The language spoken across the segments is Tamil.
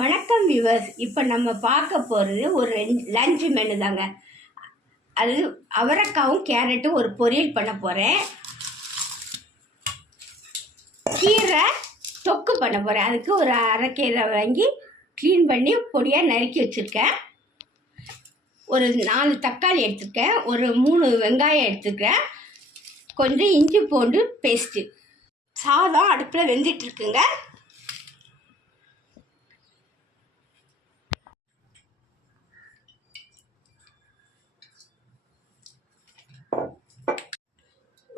வணக்கம் வியூவர்ஸ். இப்போ நம்ம பார்க்க போகிறது ஒரு லஞ்ச் மெனு தாங்க. அது அவரைக்காவும் கேரட்டும் ஒரு பொரியல் பண்ண போகிறேன். கீரை தொக்கு பண்ண போகிறேன். அதுக்கு ஒரு அரைக்கீரை வாங்கி க்ளீன் பண்ணி பொடியாக நறுக்கி வச்சுருக்கேன். ஒரு 4 தக்காளி எடுத்துருக்கேன். ஒரு 3 வெங்காயம் எடுத்துருக்கேன். கொஞ்சம் இஞ்சி பூண்டு பேஸ்ட்டு. சாதம் அடுப்பில் வெந்துட்டுருக்குங்க.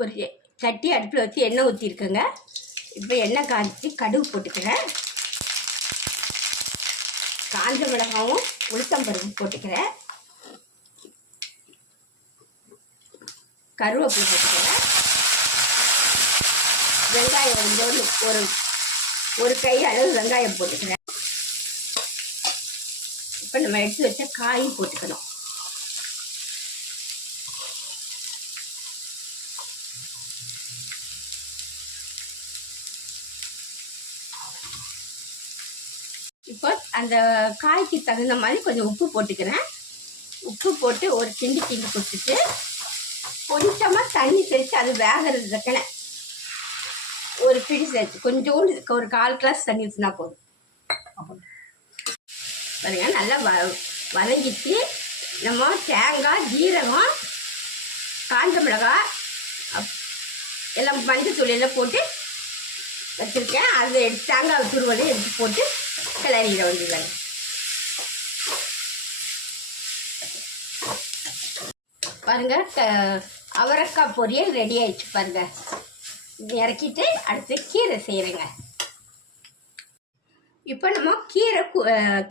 ஒரு சட்டி அடுப்பில் வச்சு எண்ணெய் ஊற்றிருக்கேங்க. இப்போ எண்ணெய் காய்ச்சி கடுகு போட்டுக்கிறேன். காஞ்ச மிளகாவும் உளுத்தம்பருப்பு போட்டுக்கிறேன். கருவேப்பிலை போட்டுக்கிறேன். வெங்காயம் வந்து ஒரு கை அளவு வெங்காயம் போட்டுக்கிறேன். இப்போ நம்ம எடுத்து வச்ச காயும் போட்டுக்கணும். இப்போ அந்த காய்க்கு தகுந்த மாதிரி கொஞ்சம் உப்பு போட்டுக்கிறேன். உப்பு போட்டு ஒரு கிண்டி கொடுத்துட்டு கொஞ்சமாக தண்ணி தெளித்து அது வேகிறது தக்கன ஒரு பிடி சேர்த்து கொஞ்சோண்டு ஒரு 1/4 கிளாஸ் தண்ணி ஊற்றினா போதும். பாருங்க, நல்லா வதங்கிட்டு நம்ம தேங்காய், ஜீரகம், காஞ்ச மிளகாய் எல்லாம் மஞ்சத்தூள் எல்லாம் போட்டு வச்சுருக்கேன். அதை எடுத்து தேங்காய் துருவலையும் எடுத்து போட்டு கிளறிட வேண்டியது. பாருங்க, அவரைக்காய் பொரியல் ரெடி ஆயிடுச்சு. பாருங்க, இறக்கிட்டு அடுத்து கீரை செய்கிறேங்க. இப்போ நம்ம கீரை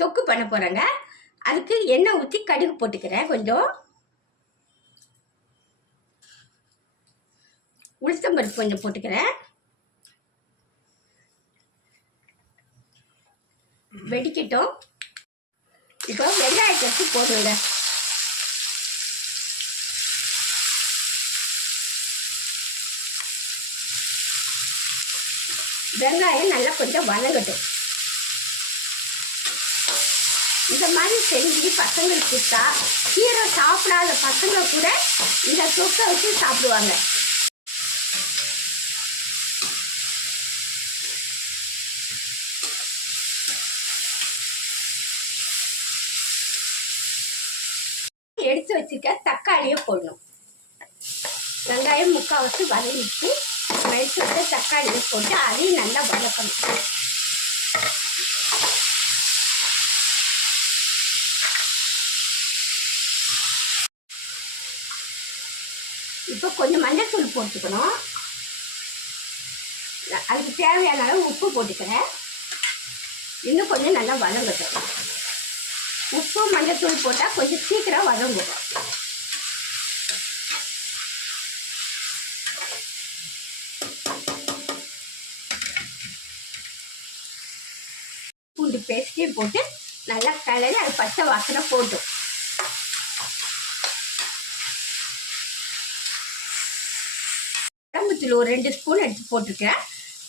தொக்கு பண்ண போகிறோங்க. அதுக்கு எண்ணெய் ஊற்றி கடுகு போட்டுக்கிறேன். கொஞ்சம் உளுத்தம்பருப்பு கொஞ்சம் போட்டுக்கிறேன். வெடிக்கட்டும். இப்போ வெங்காயத்தை எடுத்து போடுங்க. வெங்காயம் நல்லா கொஞ்சம் வதங்கட்டும். இந்த மாதிரி செஞ்சு பசங்களுக்கு கொடுத்தா கீரை சாப்பிடாத பசங்க கூட இந்த தொக்கை வச்சு சாப்பிடுவாங்க. எடுத்து வச்சுக்க தக்காளியை போடணும். வெங்காயம் முக்கால்வாசி வதங்கிட்டு எடுத்து வச்ச தக்காளியை போட்டு அதையும் நல்லா வதக்கணும். இப்போ கொஞ்சம் மஞ்சத்தூள் போட்டுக்கணும். அதுக்கு தேவையான அளவு உப்பு போட்டுக்கிறேன். இன்னும் கொஞ்சம் நல்லா வதங்கட்டும். உப்பு மஞ்சத்தூள் போட்டால் கொஞ்சம் சீக்கிரம் வதங்கும். பூண்டு பேஸ்டையும் போட்டு நல்லா கலரி அது பச்சை வாசனை போட்டும். குழம்புத்தூள் ஒரு 2 ஸ்பூன் எடுத்து போட்டுருக்கேன்.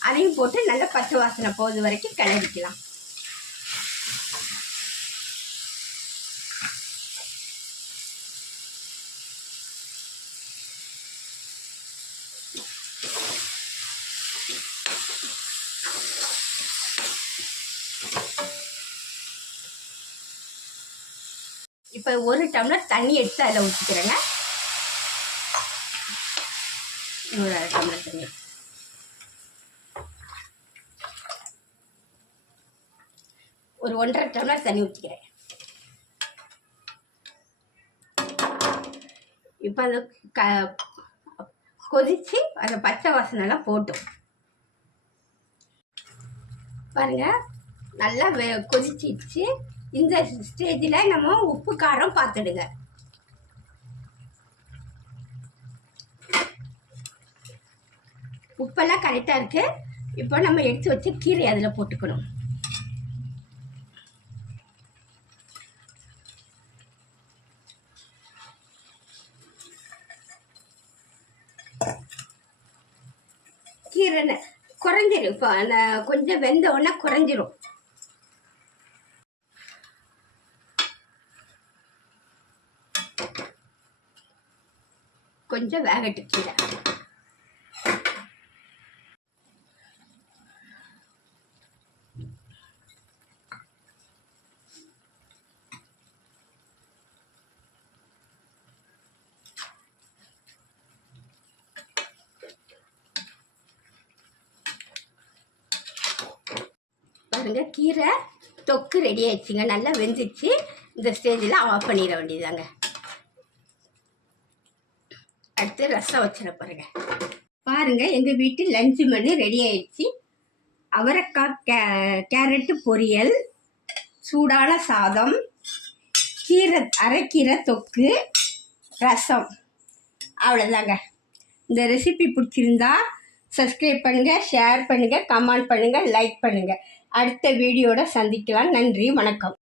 அதையும் போட்டு நல்லா பச்சை வாசனை போகுது வரைக்கும் கிளறிக்கலாம். இப்போ 1 டம்ளர் தண்ணி எடுத்து அதில் ஊற்றிக்கிறேங்க. இன்னொரு 1/2 டம்ளர் தண்ணி. ஒரு 1.5 டம்ளர் தண்ணி ஊற்றிக்கிறேன். இப்போ அது கொதிச்சு அந்த பச்சை வாசனைலாம் போட்டும். பாருங்க, நல்லா கொதிச்சிடுச்சு. இந்த ஸ்டேஜில் நம்ம உப்பு காரம் பார்த்துடுங்க. உப்பெல்லாம் கரெக்டாக இருக்குது. இப்போ நம்ம எடுத்து வச்சு கீரை அதில் போட்டுக்கணும். கீரை குறைஞ்சிரும். இப்போ கொஞ்சம் வெந்த உடனே குறைஞ்சிரும். கொஞ்சம் வேகட்டு கீரை. பாருங்க, கீரை தொக்கு ரெடி ஆயிடுச்சுங்க. நல்லா வெந்துச்சு. இந்த ஸ்டேஜில் ஆஃப் பண்ணிட வேண்டியதாங்க. அடுத்து ரசம் வச்சிட பாருங்க. பாருங்க, எங்கள் வீட்டு லஞ்சு மெனு ரெடி ஆயிடுச்சு. அவரைக்காய் கேரட்டு பொரியல், சூடான சாதம், அரைக்கீரை தொக்கு, ரசம். அவ்வளோதாங்க. இந்த ரெசிபி பிடிச்சிருந்தா சப்ஸ்கிரைப் பண்ணுங்கள், ஷேர் பண்ணுங்கள், கமெண்ட் பண்ணுங்கள், லைக் பண்ணுங்கள். அடுத்த வீடியோட சந்திக்கலாம். நன்றி, வணக்கம்.